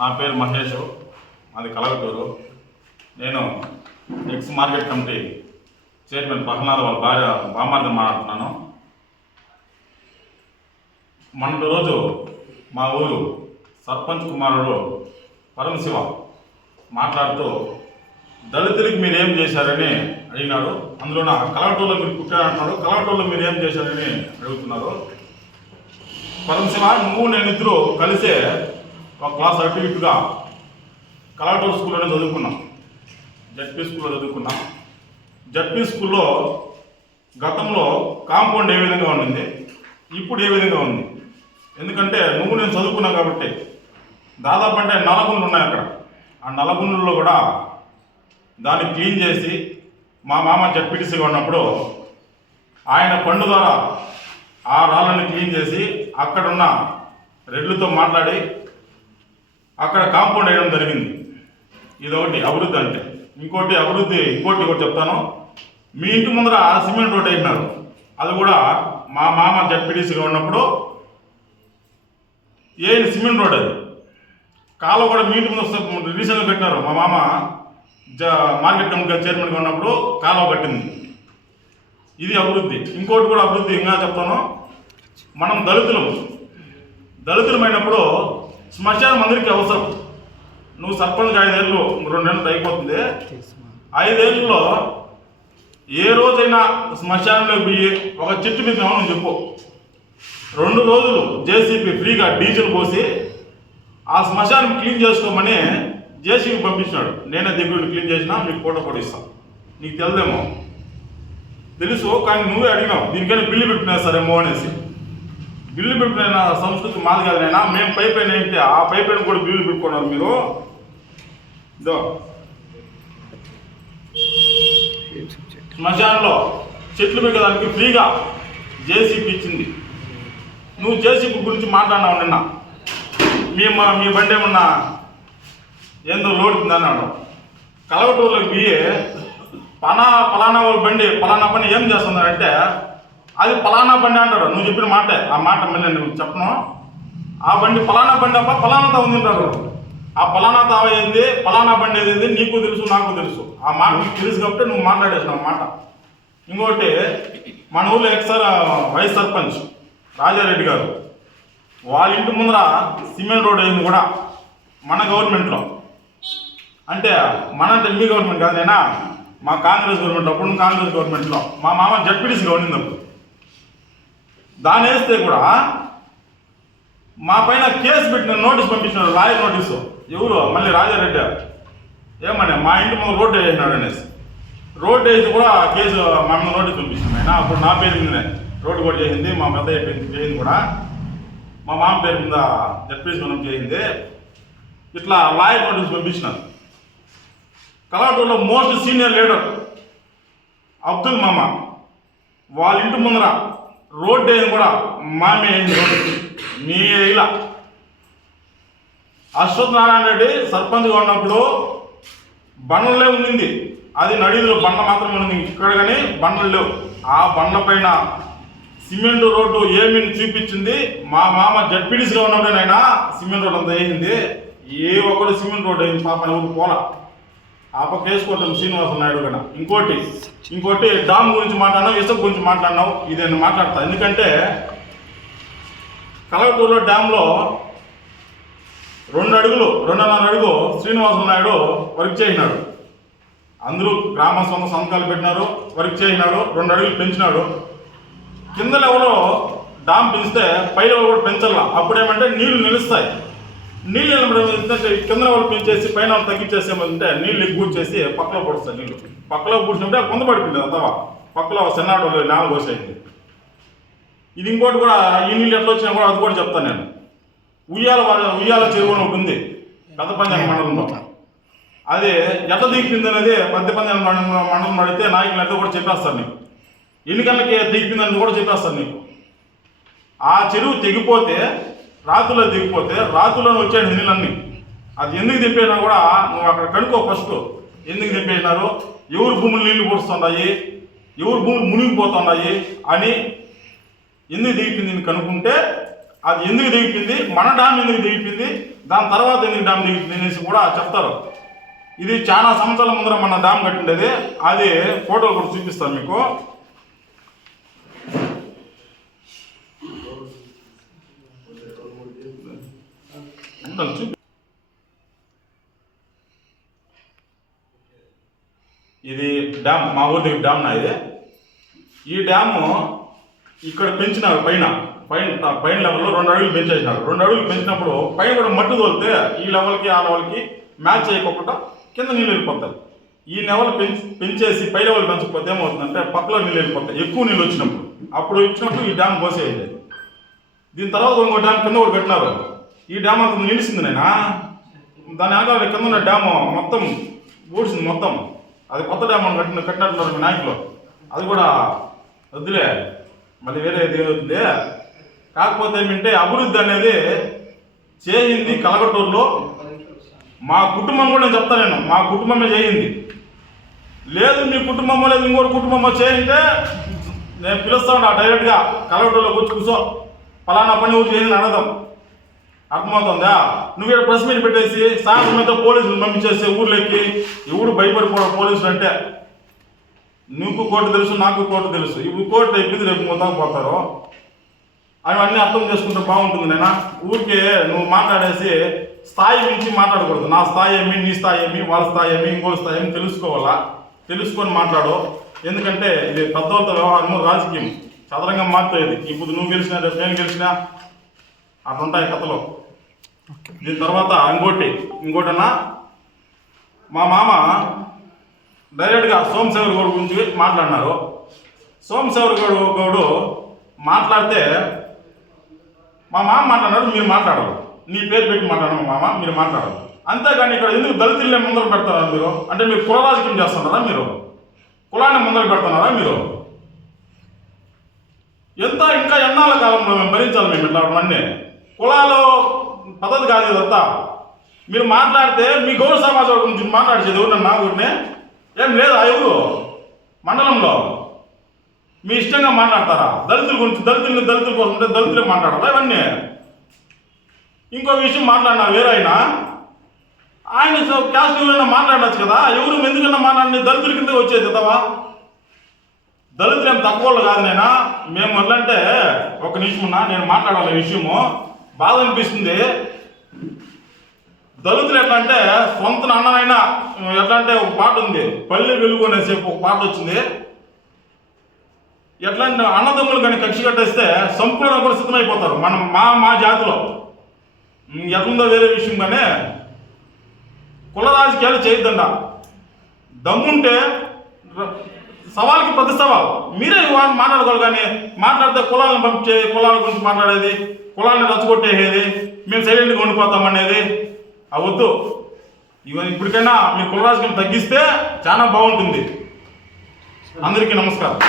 నా పేరు మహేష్, మాది కలగటూరు. నేను ex market committee chairman Prahlad వాళ్ళ భార్య బామార్ని మాట్లాడుతున్నాను. మొన్నటి రోజు మా ఊరు సర్పంచ్ కుమారుడు పరమశివ మాట్లాడుతూ దళితులకి మీరు ఏం చేశారని అడిగినాడు. అందులో నా కలగటూరులో మీరు పుట్టారంటున్నాడు, కలగటూరులో మీరు ఏం చేశారని అడుగుతున్నారు. పరమశివ, నువ్వు నేను ఇద్దరు కలిసే ఒక క్లాస్ అటు ఇటుగా కలగటూరు స్కూల్లోనే చదువుకున్నాం. జడ్పీ స్కూల్లో చదువుకున్నాం. జడ్పీ స్కూల్లో గతంలో కాంపౌండ్ ఏ విధంగా ఉండింది, ఇప్పుడు ఏ విధంగా ఉంది? ఎందుకంటే నువ్వు నేను చదువుకున్నావు కాబట్టి దాదాపు అంటే నల్లగుండ్లు ఉన్నాయి అక్కడ. ఆ నల్లగుండ్లలో కూడా దాన్ని క్లీన్ చేసి మా మామ జడ్పీటీసీగా ఉన్నప్పుడు ఆయన ఫండ్ ద్వారా ఆ రాళ్ళని క్లీన్ చేసి అక్కడున్న రెడ్లతో మాట్లాడి అక్కడ కాంపౌండ్ వేయడం జరిగింది. ఇదొకటి అభివృద్ధి అంటే. ఇంకోటి కూడా చెప్తాను. మీ ఇంటి ముందర సిమెంట్ రోడ్ వేసినారు. అది కూడా మా మామ జడ్పీటీసీగా ఉన్నప్పుడు సిమెంట్ రోడ్. అది కాలువ కూడా మీ ఇంటి ముందు రీసెంట్గా కట్టినారు. మా మామ మార్కెట్ కమిటీ చైర్మన్గా ఉన్నప్పుడు కాలువ కట్టింది. ఇది అభివృద్ధి. ఇంకోటి కూడా అభివృద్ధి ఇంకా చెప్తాను. మనం దళితులమైనప్పుడు శ్మశానం అందరికీ అవసరం. నువ్వు సర్పంచ్ 5 ఏళ్ళు, 2 నెలలు అయిపోతుంది. 5 ఏళ్ళలో ఏ రోజైనా శ్మశానంలో పోయి ఒక చెట్టు మీద నువ్వు చెప్పు. 2 రోజులు జేసీబీ ఫ్రీగా డీజిల్ పోసి ఆ శ్మశానం క్లీన్ చేసుకోమని జేసీబీ పంపించినాడు. నేనే దగ్గర క్లీన్ చేసినా, మీకు ఫోటో కూడా ఇస్తాను. నీకు తెలుదేమో, తెలుసు, కానీ నువ్వే అడిగినావు దీనికైనా బిల్లు పెట్టినేస్తారేమో అనేసి. బిల్లు పెట్టిన సంస్కృతి మాది కాదనైనా. మేము పైపైన ఏంటి, ఆ పైపైన కూడా బిల్లు పెట్టుకున్నారు మీరు. ఇదో శ్మశానంలో చెట్లు పెట్టడానికి ఫ్రీగా జేసీబీ ఇచ్చింది. నువ్వు జేసీబీ గురించి మాట్లాడినావు నిన్న. మీ బండి ఏమన్నా ఏందో లోడుతుంది అన్నాడు. కలగటూరులోకి బియ్యే పలానా వాళ్ళ బండి పలానా పని ఏం చేస్తున్నారంటే అది పలానా బండి అంటాడు. నువ్వు చెప్పిన మాటే, ఆ మాట మళ్ళీ నువ్వు చెప్పను. ఆ బండి పలానా బండి అప్ప పలానా తావు తింటాడు. ఆ పలానా తావ ఏంది, పలానా బండి ఏది నీకు తెలుసు, నాకు తెలుసు. ఆ మాట నీకు తెలుసు కాబట్టి నువ్వు మాట్లాడేసినావు మాట. ఇంకోటి, మన ఊళ్ళో వైస్ సర్పంచ్ రాజారెడ్డి గారు వాళ్ళ ఇంటి ముందర సిమెంట్ రోడ్ అయింది కూడా మన గవర్నమెంట్లో. అంటే అంటే మీ గవర్నమెంట్ కాదు, నేనా మా కాంగ్రెస్ గవర్నమెంట్. అప్పుడు కాంగ్రెస్ గవర్నమెంట్లో మా మామ జడ్పీటీసీగా ఉండింది. అప్పుడు దాన్ని వేస్తే కూడా మా పైన కేసు పెట్టిన నోటీస్ పంపించినారు, లాయర్ నోటీసు. ఎవరు? మళ్ళీ రాజారెడ్డి. ఏమన్నా మా ఇంటి ముందు రోడ్డు వేసినాడు అనేసి. రోడ్డు వేసి కూడా కేసు మా మీద నోటీస్ పంపించింది. ఆయన అప్పుడు నా పేరు మీదనే రోడ్డు కూడా చేసింది, మా పెద్ద చేసింది కూడా. మా మామ పేరు మీద జడ్పీటీసీ మనం చేసింది. ఇట్లా లాయర్ నోటీస్ పంపించినారు. కలగటూరులో మోస్ట్ సీనియర్ లీడర్ అబ్దుల్ మామ వాళ్ళ ఇంటి ముందర రోడ్డు అయింది కూడా మామే అయింది. రోడ్డు మీ ఇలా అశ్వత్ నారాయణ రెడ్డి సర్పంచ్గా ఉన్నప్పుడు బండ్లే ఉండింది. అది నడిలో బండ్ల మాత్రమే ఉంది, ఇక్కడ కానీ బండ్లు లేవు. ఆ బండ్ల పైన సిమెంట్ రోడ్డు ఏమి చూపించింది మా మామ జడ్పీటీసీగా ఉన్నప్పుడేనైనా సిమెంట్ రోడ్డు అంతా వేసింది. ఏ ఒక్కడు సిమెంట్ రోడ్డు అయింది పాప ఎవరు పోలా. ఆ పక్క వేసుకోవటం శ్రీనివాస నాయుడు కదా. ఇంకోటి డామ్ గురించి మాట్లాడినావు, ఇసుక గురించి మాట్లాడినావు. ఇది నేను మాట్లాడతా. ఎందుకంటే కలగటూరులో డ్యాంలో 2.5 అడుగు శ్రీనివాస నాయుడు వర్క్ చేసినాడు. అందరూ గ్రామ సంతకాలు పెట్టినారు, వర్క్ చేసినాడు. 2 అడుగులు పెంచినాడు. కింద లెవెల్లో డామ్ పెంచితే పై లెవెల్ కూడా పెంచాల. అప్పుడేమంటే నీళ్లు నిలుస్తాయి. నీళ్ళు నిలబడి కింద వాళ్ళు పెంచేసి పైన తగ్గించేసేమంటే నీళ్ళు ఎక్కువ చేసి పక్కలో పొడుస్తాయి. నీళ్ళు పక్కలో పూడ్చినప్పుడే కొంత పడిపోయింది. అంతవా పక్కలో సెన్నాడు నేల పోసేయండి. ఇది ఇంకోటి కూడా, ఈ నీళ్ళు ఎట్లా వచ్చినా కూడా అది కూడా చెప్తాను నేను. ఉయ్యాల చెరువు ఒకటి ఉంది పెద్ద పంచాయతీ మండలంలో. అది ఎట్లా దిగిపోయింది అనేది పెద్ద పంచాయతీ మండలం అడిగితే నాయకులు ఎంత కూడా చెప్పేస్తారు నీకు. ఎన్ని గంటలకి దిగిపోయిందని కూడా చెప్పేస్తారు నీకు. ఆ చెరువు తెగిపోతే రాత్రిలో దిగిపోతే రాత్రిలోనే వచ్చాడు నీళ్ళన్నీ. అది ఎందుకు దింపేసినా కూడా నువ్వు అక్కడ కనుక్కో ఫస్ట్. ఎందుకు దింపేసినారు, ఎవరు భూములు నీళ్లు పోస్తున్నాయి, ఎవరు భూములు మునిగిపోతున్నాయి అని ఎందుకు దిగిపోయింది కనుక్కుంటే అది ఎందుకు దిగిపోయింది, మన డ్యామ్ ఎందుకు దిగిపోయింది, దాని తర్వాత ఎందుకు డ్యామ్ దిగిపోయింది అనేసి కూడా చెప్తారు. ఇది చాలా సంవత్సరాల ముందర మన డ్యామ్ కట్టిండేది. అది ఫోటోలు కూడా చూపిస్తాను మీకు. ఇది డ్యామ్, మా ఊరి దగ్గర డ్యామ్ నా ఇది. ఈ డ్యాము ఇక్కడ పెంచినారు, పైన లెవెల్లో 2 అడుగులు పెంచేసినారు. 2 అడుగులు పెంచినప్పుడు పైన కూడా మట్టి తోలితే ఈ లెవెల్కి ఆ లెవెల్కి మ్యాచ్ చేయకుండా కింద నీళ్ళు వెళ్ళిపోతాయి. ఈ లెవెల్ పెంచేసి పై లెవెల్ పెంచకపోతే ఏమవుతుందంటే పక్కలో నీళ్ళు వెళ్ళిపోతాయి, ఎక్కువ నీళ్ళు వచ్చినప్పుడు. అప్పుడు ఈ డ్యామ్ కోసేది. దీని తర్వాత ఇంకో డ్యామ్ కింద కూడా కట్టినారు. ఈ డ్యామ్ అంత నిలిచింది నేనా, దాని వెనకాల కింద ఉన్న డ్యాము మొత్తం ఊడ్చింది మొత్తం. అది కొత్త డ్యామ్ కట్టినట్టున్నారు మీ నాయకులు. అది కూడా వద్దులే, మళ్ళీ వేరే ఏమవుతుంది. కాకపోతే ఏమంటే అభివృద్ధి అనేది చేయింది కలగటూరులో మా కుటుంబం కూడా నేను చెప్తాను. నేను మా కుటుంబమే చేయింది. లేదు మీ కుటుంబమో లేదు ఇంకోటి కుటుంబమో చేయింటే నేను పిలుస్తాను డైరెక్ట్గా కలగటూరులో కూర్చు కూర్చో, ఫలానా పని ఊరు చేయింది అడగదాం. అర్థమవుతుందా? నువ్వు ఇక్కడ ప్రెస్ మీట్ పెట్టేసి సాయంత్రం మీద పోలీసులు పంపించేసి ఊర్లోకి ఎవడు భయపడిపోవడం పోలీసులు అంటే. నీకు కోర్టు తెలుసు, నాకు కోర్టు తెలుసు. ఇప్పుడు కోర్టు అయిపోయింది, రేపు మొత్తం పోతారు. అవన్నీ అర్థం చేసుకుంటే బాగుంటుంది. నేనా ఊరికే నువ్వు మాట్లాడేసి స్థాయి మించి మాట్లాడకూడదు. నా స్థాయి ఏమి, నీ స్థాయి ఏమి, వాళ్ళ స్థాయి ఏమి, ఇంకోటి స్థాయి ఏమి తెలుసుకోవాలా. తెలుసుకొని మాట్లాడు. ఎందుకంటే ఇది పెద్దవాళ్ళతో వ్యవహారము, రాజకీయం చదరంగా మారుతుంది. ఇప్పుడు నువ్వు గెలిచినా రేపు నేను గెలిచినా అట్లుంటాయి కథలు. దీని తర్వాత ఇంకోటన్నా మా మామ డైరెక్ట్గా సోమశేఖర్ గౌడ్ గురించి మాట్లాడినారు. సోమశేఖర్ గౌడు మాట్లాడితే మా మామ మాట్లాడారు, మీరు మాట్లాడరు. నీ పేరు పెట్టి మాట్లాడరు మా మామ, మీరు మాట్లాడరు. అంతేగాని ఇక్కడ ఎందుకు దళితులనే ముందర పెడతారా మీరు? అంటే మీరు కుల రాజకీయం చేస్తున్నారా? మీరు కులాన్ని ముందర పెడుతున్నారా? మీరు ఇంకా ఎన్నాళ్ళ కాలంలో మేము భరించాలి? మేము ఇట్లాంటివన్నీ కులాలు పద్ధతి కాదు ఇదంతా. మీరు మాట్లాడితే మీ గౌరవ సమాజం గురించి మాట్లాడేది ఎవరన్నా ఊరినే ఏం లేదా? ఎవరు మండలంలో మీ ఇష్టంగా మాట్లాడతారా? దళితుల గురించి దళితుల కోసం ఉంటే దళితులే మాట్లాడారా? ఇవన్నీ ఇంకో విషయం మాట్లాడినారు వేరే ఆయన క్యాస్ట్ మాట్లాడచ్చు కదా. ఎవరు ఎందుకన్నా మాట్లాడి దళితుల కింద వచ్చేది కదవా. దళితులు ఏం తక్కువ కాదు. మేము ఎట్లంటే ఒక నిమిషం ఉన్నా నేను మాట్లాడాలి విషయము. బాధ అనిపిస్తుంది. దళితులు ఎట్లా అంటే సొంత అన్ననైనా ఎట్లా అంటే ఒక పాట ఉంది, పల్లె వెలుగు అనేసి ఒక పాట వచ్చింది. ఎట్లా అంటే అన్నదమ్ములు కానీ కక్షి కట్టేస్తే సంపూర్ణ కూడా సిద్ధమైపోతారు. మనం మా జాతిలో ఎట్లుందో వేరే విషయం. కానీ కుల రాజకీయాలు చేయొద్దంట. దమ్ముంటే సవాల్కి ప్రతి సవాల్ మీరే మాట్లాడుకోవాలి. కానీ మాట్లాడితే కులాలను పంపించే, కులాల గురించి మాట్లాడేది, కులాన్ని రచ్చగొట్టేది, మేము సైలెంట్గా ఉండిపోతామనేది అవద్దు. ఇప్పటికైనా మీ కుల రాజకీయం తగ్గిస్తే చాలా బాగుంటుంది. అందరికీ నమస్కారం.